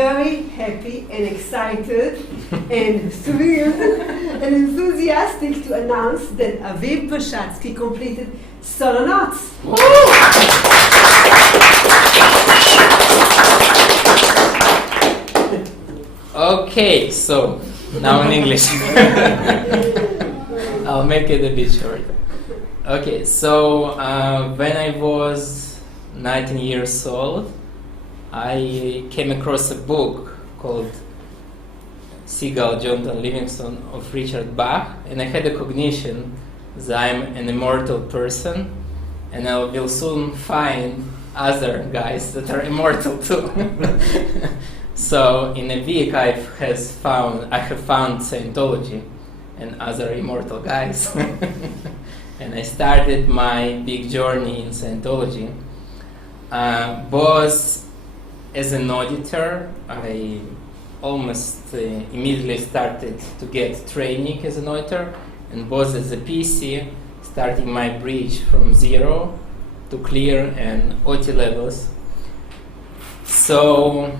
very happy and excited and thrilled and enthusiastic to announce that Aviv Bershadsky completed Solonauts. Okay, so now in English. I'll make it a bit short. Okay, so when I was 19 years old, I came across a book called Seagull, Jonathan Livingston of Richard Bach, and I had a cognition that I'm an immortal person, and I will soon find other guys that are immortal too. So in a week I have found Scientology and other immortal guys. And I started my big journey in Scientology. Both as an auditor, I almost immediately started to get training as an auditor, and both as a PC, starting my bridge from 0 to clear and OT levels. So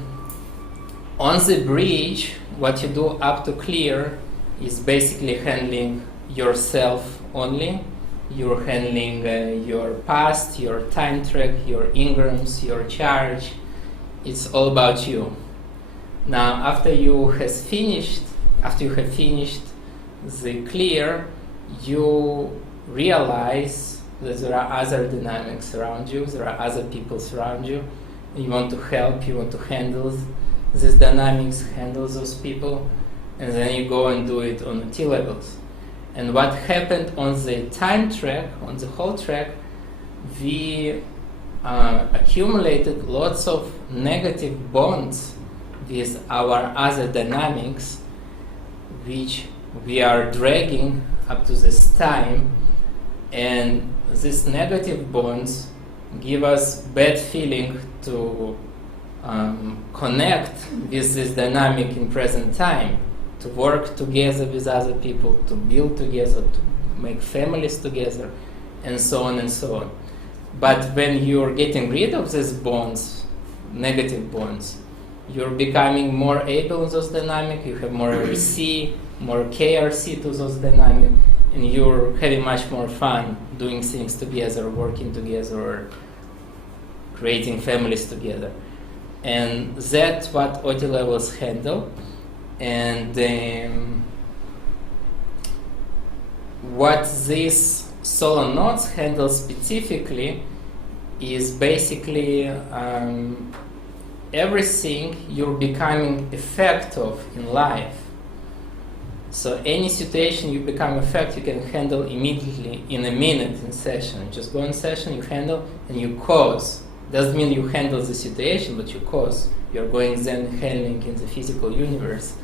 on the bridge, what you do up to clear is basically handling yourself only. You're handling your past, your time track, your engrams, your charge. It's all about you. Now, after you have finished the clear, you realize that there are other dynamics around you, there are other people around you. You want to help, you want to handle these dynamics, handle those people, and then you go and do it on the T levels. And what happened on the time track, on the whole track, we accumulated lots of negative bonds with our other dynamics, which we are dragging up to this time, and these negative bonds give us bad feeling to connect with this dynamic in present time, to work together with other people, to build together, to make families together, and so on and so on. But when you're getting rid of these bonds, negative bonds, you're becoming more able in those dynamics, you have more RC, more KRC to those dynamics, and you're having much more fun doing things together, working together, or creating families together. And that's what OT levels handle. And what these solo nodes handle specifically is basically everything you're becoming effect of in life. So any situation you become effect, you can handle immediately in a minute in session. You just go in session, you handle, and you cause. Doesn't mean you handle the situation, but you cause. You're going then handling in the physical universe,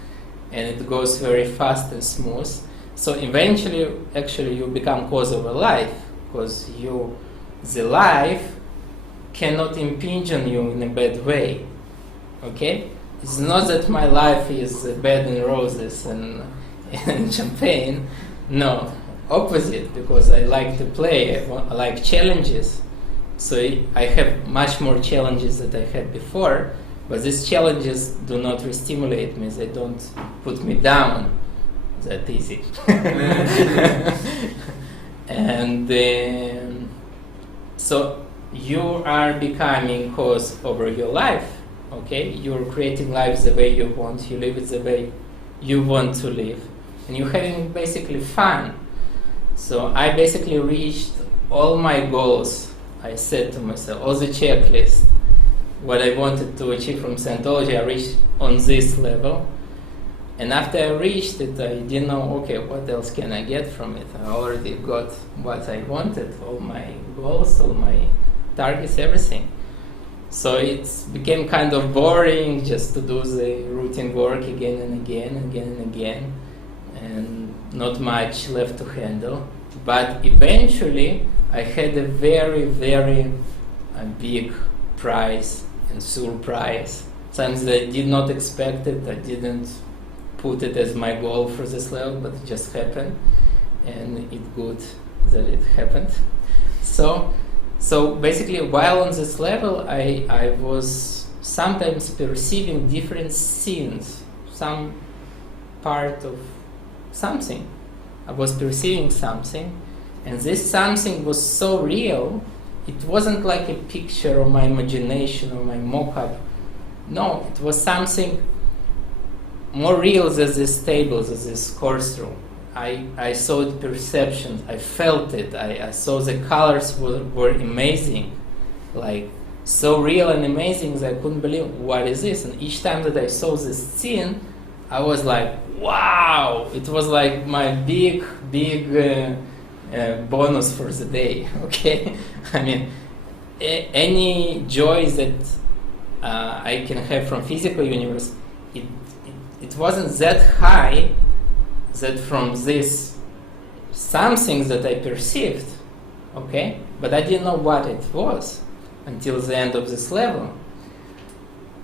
and it goes very fast and smooth. So eventually, actually, you become cause of a life, because the life cannot impinge on you in a bad way. Okay? It's not that my life is bed and roses and champagne. No, opposite, because I like to play, I like challenges. So I have much more challenges than I had before, but these challenges do not re-stimulate me, they don't put me down that easy. And so you are becoming cause over your life, okay? You're creating life the way you want, you live it the way you want to live, and you're having basically fun. So I basically reached all my goals. I said to myself, all the checklist, what I wanted to achieve from Scientology, I reached on this level. And after I reached it, I didn't know, okay, what else can I get from it? I already got what I wanted, all my goals, all my targets, everything. So it became kind of boring just to do the routine work again and again, again and again, and not much left to handle. But eventually, I had a very, very big prize and surprise. Something that I did not expect it. I didn't put it as my goal for this level, but it just happened, and it's good that it happened. So basically, while on this level, I was sometimes perceiving different scenes, some part of something. I was perceiving something, and this something was so real, it wasn't like a picture or my imagination or my mock-up. No, it was something more real than this table, than this course room. I saw the perception, I felt it, I saw the colors were amazing, like so real and amazing that I couldn't believe, what is this? And each time that I saw this scene, I was like, wow! It was like my big bonus for the day, okay? I mean, any joy that I can have from physical universe, it wasn't that high that from this something that I perceived, okay? But I didn't know what it was until the end of this level.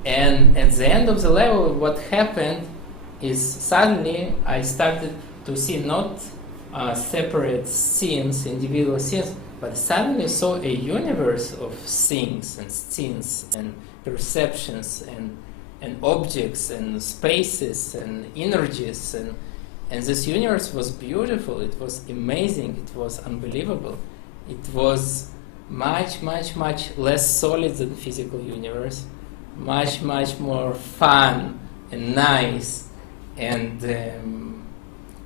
And at the end of the level, what happened is suddenly I started to see not separate scenes, individual scenes, but suddenly saw a universe of things and scenes and perceptions and objects and spaces and energies, and this universe was beautiful, it was amazing, it was unbelievable. It was much less solid than physical universe, much more fun and nice and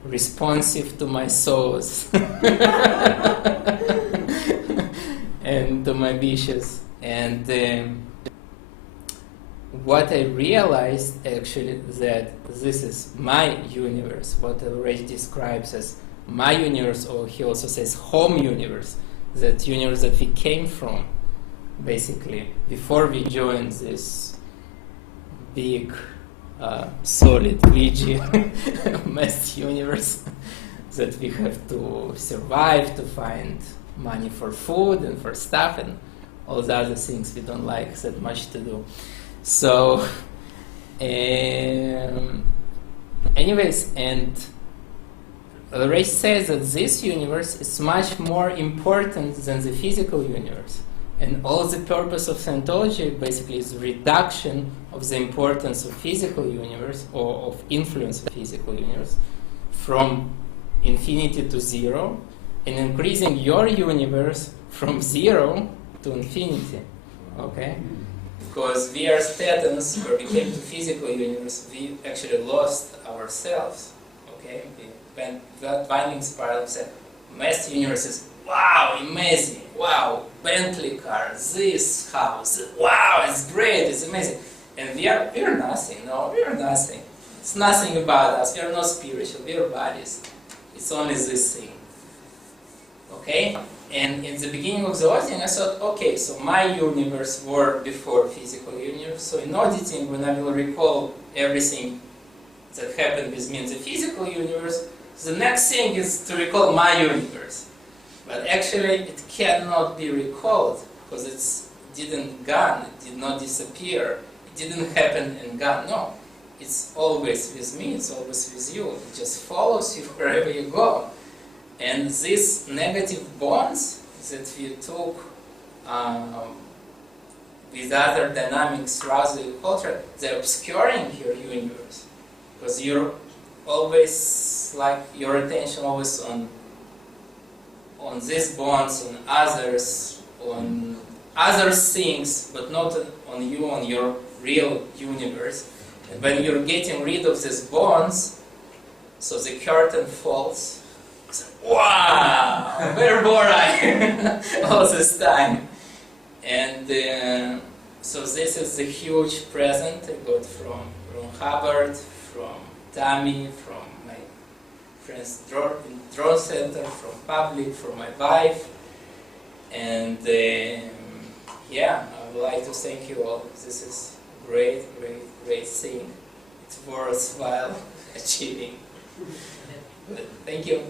responsive to my souls and to my wishes. And what I realized actually that this is my universe, what already describes as my universe, or he also says home universe, that universe that we came from, basically, before we joined this big, solid, Ouija messed universe that we have to survive, to find money for food and for stuff and all the other things we don't like that much to do. So, anyways, and Ray says that this universe is much more important than the physical universe. And all the purpose of Scientology basically is reduction of the importance of physical universe, or of influence of physical universe, from infinity to zero, and increasing your universe from zero to infinity. Okay? Because we are statins, where we came to physical universe, we actually lost ourselves. Okay? We went that winding spiral and said, mass universe is wow, amazing, wow, Bentley car, this house, wow, it's great, it's amazing. And we're nothing, no, we're nothing. It's nothing about us, we're not spiritual, we're bodies. It's only this thing. Okay? And in the beginning of the auditing, I thought, okay, so my universe were before physical universe, so in auditing, when I will recall everything that happened with me in the physical universe, the next thing is to recall my universe. But actually, it cannot be recalled, because it didn't gone, it did not disappear, it didn't happen and gone. No, it's always with me, it's always with you. It just follows you wherever you go. And these negative bonds that we took with other dynamics throughout the culture, they're obscuring your universe. Because you're always, like, your attention always on these bonds, on other things, but not on you, on your real universe. And when you're getting rid of these bonds, so the curtain falls. Wow, where were I all this time? And so this is the huge present I got from Hubbard, from Tammy, from my friends Dror in Dror Center, from public, from my wife. And yeah, I would like to thank you all. This is great thing. It's worthwhile achieving. Thank you.